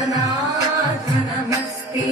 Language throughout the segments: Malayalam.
ഗണനാഥ നമസ്തേ.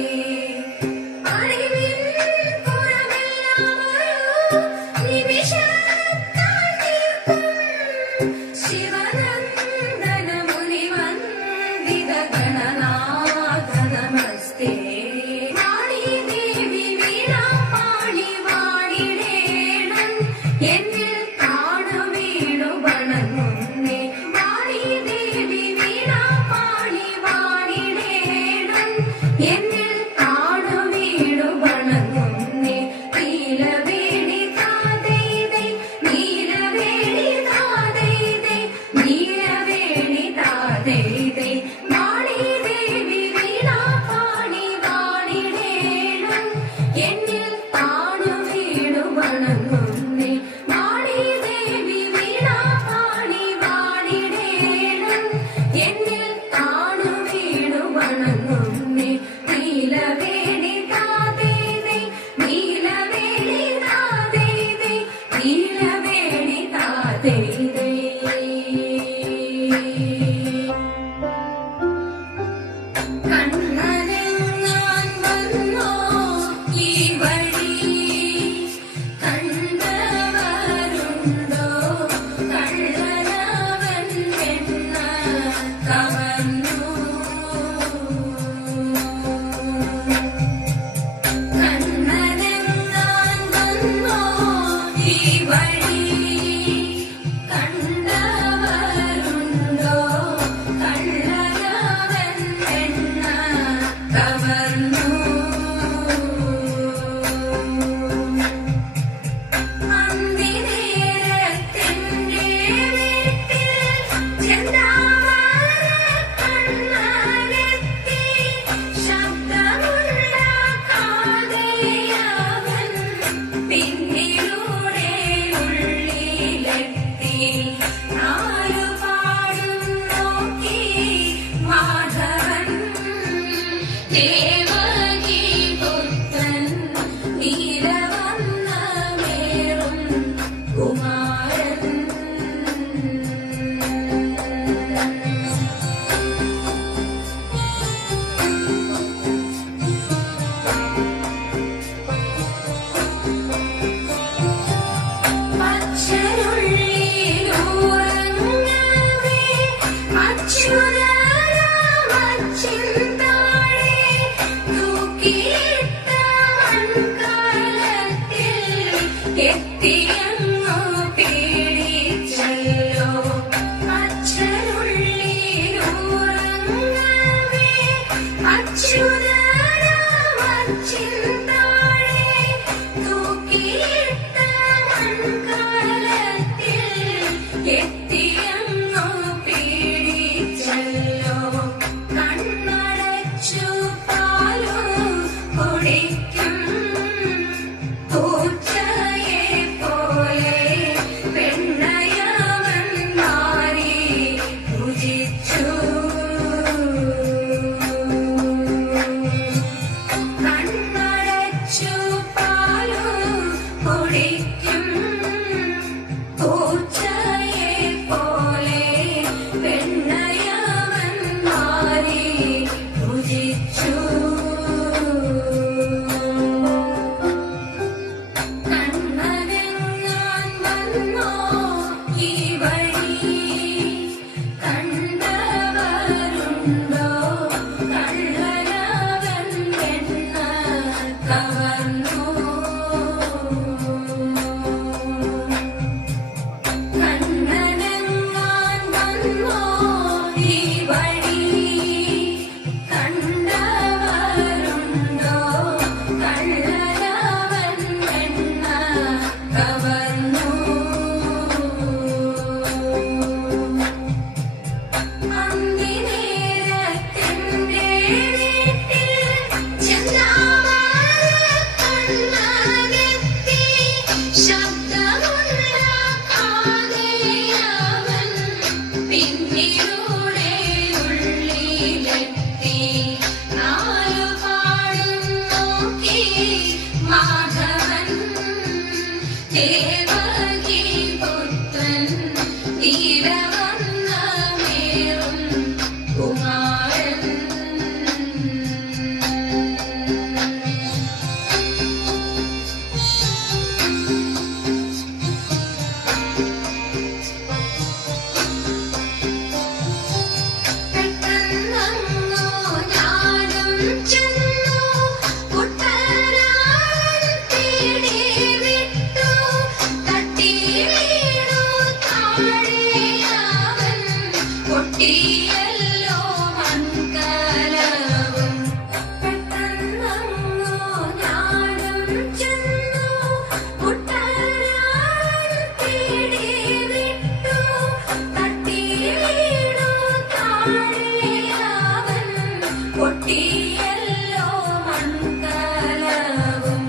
പൊട്ടിയല്ലോ മൺകലവും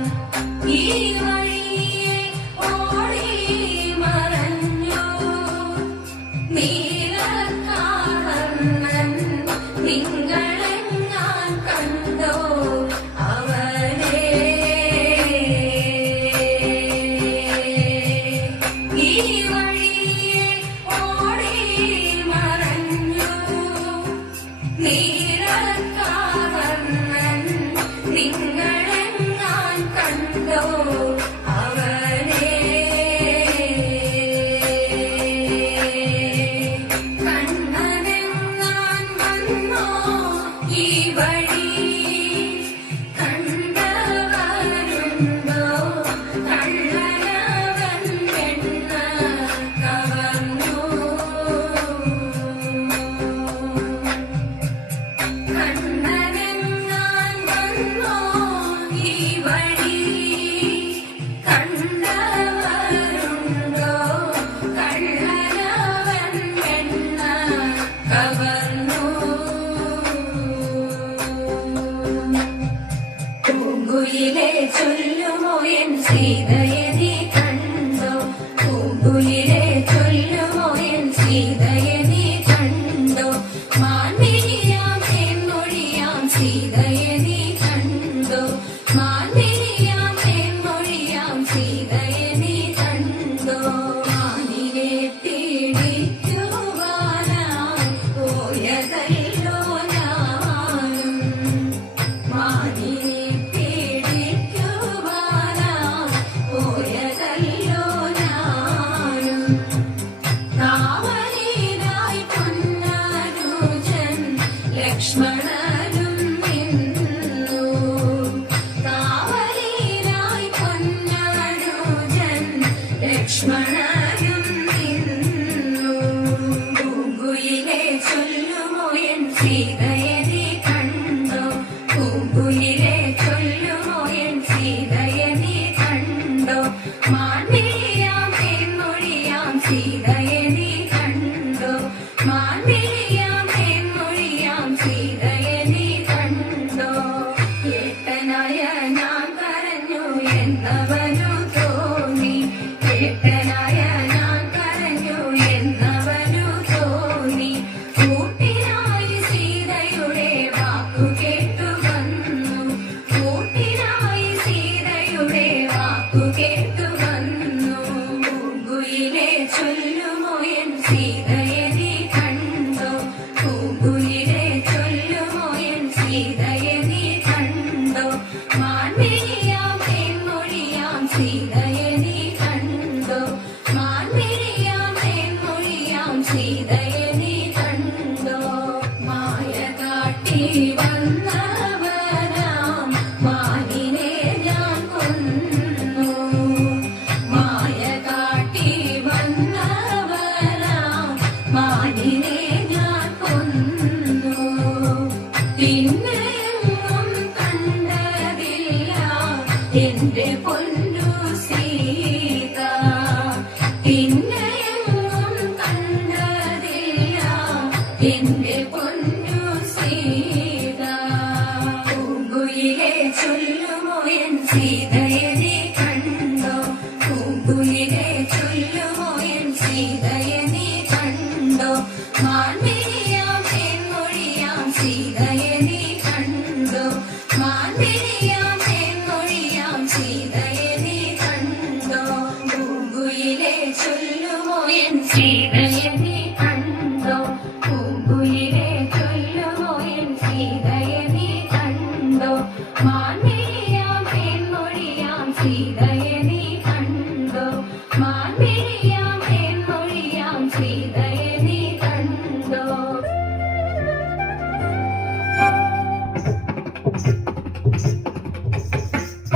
ഈ വഴിയെ ഓടി മറഞ്ഞു നീലക്കാർവർണ്ണൻ തിങ്കളെങ്ങാൻ കണ്ടോ അവനെ ഈ വഴിയെ ഓടി മറഞ്ഞു നീലക്കാർവർണ്ണൻ തിങ്കളെങ്ങാൻ കണ്ടോ അവനെ കണ്ണനെങ്ങാൻ വന്നോ ഈ വഴി കണ്ടവരുണ്ടോ കള്ളനവൻ പെണ്ണ കവർന്നു കണ്ണനെങ്ങാൻ വന്നോ ഈ വഴി കണ്ടവരുണ്ടോ കള്ളനവൻ പെണ്ണ കവർന്നു പൂങ്കുയിലെ ചൊല്ലുമോ എൻ സീതയെ നീ കണ്ടോ പൂങ്കുയിലെ ചൊല്ലുമോ എൻ സീതയെ നീ കണ്ടോ മാൻമിഴിയാം തേൻമൊഴിയാം സീതയെ നീ കണ്ടോ മാൻമിഴിയാം തേൻമൊഴിയാം സീതയെ നീ കണ്ടോ മാനിനെ പിടിക്കുവാനായി പോയതല്ലോ ഞാനും മാനിനെ പിടിക്കുവാനായി പോയതല്ലോ ഞാനും കാവലിനായി പൊന്നനുജൻ ലക്ഷ്മണനും നിന്നു കാവലിനായി പൊന്നനുജൻ ലക്ഷ്മണനും നിന്നു പൂങ്കുയിലെ ചൊല്ലുമോ എൻ സീതയെ നീ കണ്ടോ പൂങ്കുയിലെ ചൊല്ലുമോ എൻ സീതയെ നീ കണ്ടോ മാൻമിഴിയാം തേൻമൊഴിയാം സീതയെ നീ കണ്ടോ മാൻമിഴിയാം തേൻമൊഴിയാം സീതയെ നീ കണ്ടോ ഏട്ടനായ ഞാൻ കരഞ്ഞു എന്നവനു തോന്നി ഏട്ടനായ ഞാൻ കരഞ്ഞു എന്നവനു തോന്നി കൂട്ടിനായി സീതയുടെ വാക്കു കേട്ടു വന്നു കൂട്ടിനായി സീതയുടെ വാക്കു കേട്ടു വന്നു പൂങ്കുയിലെ ചൊല്ലുമോ എൻ സീതയെ നീ കണ്ടോ പൂങ്കുയിലെ ചൊല്ലുമോ എൻ സീതയെ നീ കണ്ടോ മാൻമിഴിയാം തേൻമൊഴിയാം സീതയെ നീ കണ്ടോ മാൻമിഴിയാം തേൻമൊഴിയാം സീതയെ നീ കണ്ടോ മായ കാട്ടി വന്നവനാം മാനിനെ ഞാൻ കൊന്നു മായ കാട്ടി വന്നവനാം മാനിനെ ഞാൻ കൊന്നു പിന്നെയെങ്ങും കണ്ടതില്ല എന്റെ പൊന്നു സീത പിന്നെയെങ്ങും കണ്ടതില്ല എന്റെ പൊന്നു സീത പൂങ്കുയിലെ ചൊല്ലുമോ എൻ സീതയെ നീ കണ്ടോ പൂങ്കുയിലെ ചൊല്ലുമോ എൻ സീതയെ നീ കണ്ടോ മാൻമിഴിയാം തേൻമൊഴിയാം സീതയെ നീ കണ്ടോ മാൻമിഴിയാം തേൻമൊഴിയാം സീതയെ നീ കണ്ടോ പൂങ്കുയിലെ ചൊല്ലുമോ എൻ സീതയെ നീ കണ്ടോ പൂങ്കുയിലെ ചൊല്ലുമോ എൻ സീതയെ നീ കണ്ടോ മാൻമിഴിയാം തേൻമൊഴിയാം സീതയെ നീ കണ്ടോ മാൻമിഴിയാം തേൻമൊഴിയാം സീതയെ നീ കണ്ടോ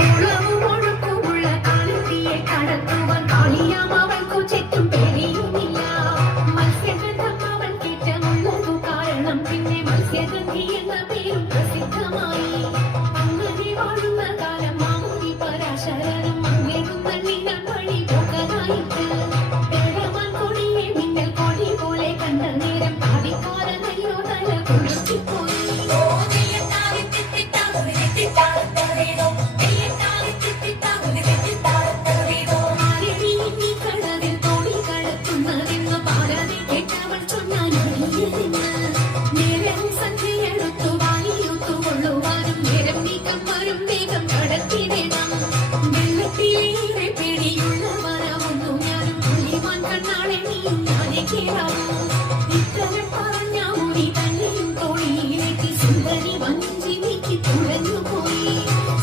ഉളവും ഒഴുക്കുമുള്ള കാലത്തിയെ കടത്തുവാൻ കാളിയാം അവൾക്കു ചുറ്റും പേടിയുമില്ല മത്സ്യഗന്ധം അവൻ കേട്ടമുള്ളതു കാരണം പിന്നെ മത്സ്യഗന്ധി എന്ന പേരും പ്രസിദ്ധമായി അങ്ങനെ വാഴുന്ന കാലം മാമുനി പരാശരനും അങ്ങേക്കും നല്ലിനം വഴി പോകലായിട്ട് പേടമാൻ കൊടിയെ മിന്നൽ കൊടി പോലെ കണ്ട നേരം പാടിക്കാരനല്ലോ തല കുളിച്ചിപ്പോയി സുന്ദരി വഞ്ചി നീക്കി തുഴഞ്ഞു പോയി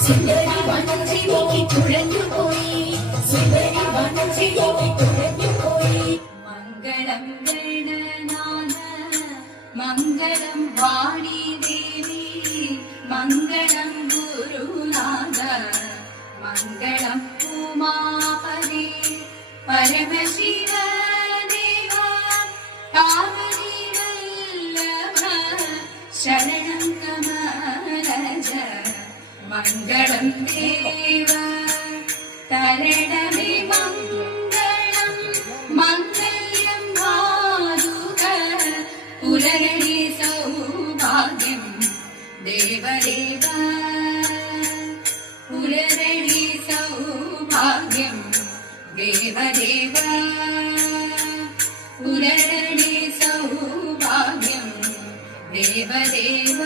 സുന്ദരി വഞ്ചി നീക്കി തുഴഞ്ഞു പോയി സുന്ദരി വഞ്ചി നീക്കി തുഴഞ്ഞു പോയി മംഗളം ഗണനാഥ മംഗളം വാണി ദേവി മംഗളം ഗുരുനാഥ മംഗളം ഉമാപതി പരമശിവ ദേവ പാർവതി വല്ലഭ ശരണം കമലജ മംഗളം ദേവ തരണമേ മംഗളം മംഗല്യം ഭാതുക പുലരണി സൗഭാഗ്യം ദേവദേവ പുലരണി സൗഭാഗ്യം ദേവദേവ പുലരണി സൗഭാഗ്യം ദേവദേവ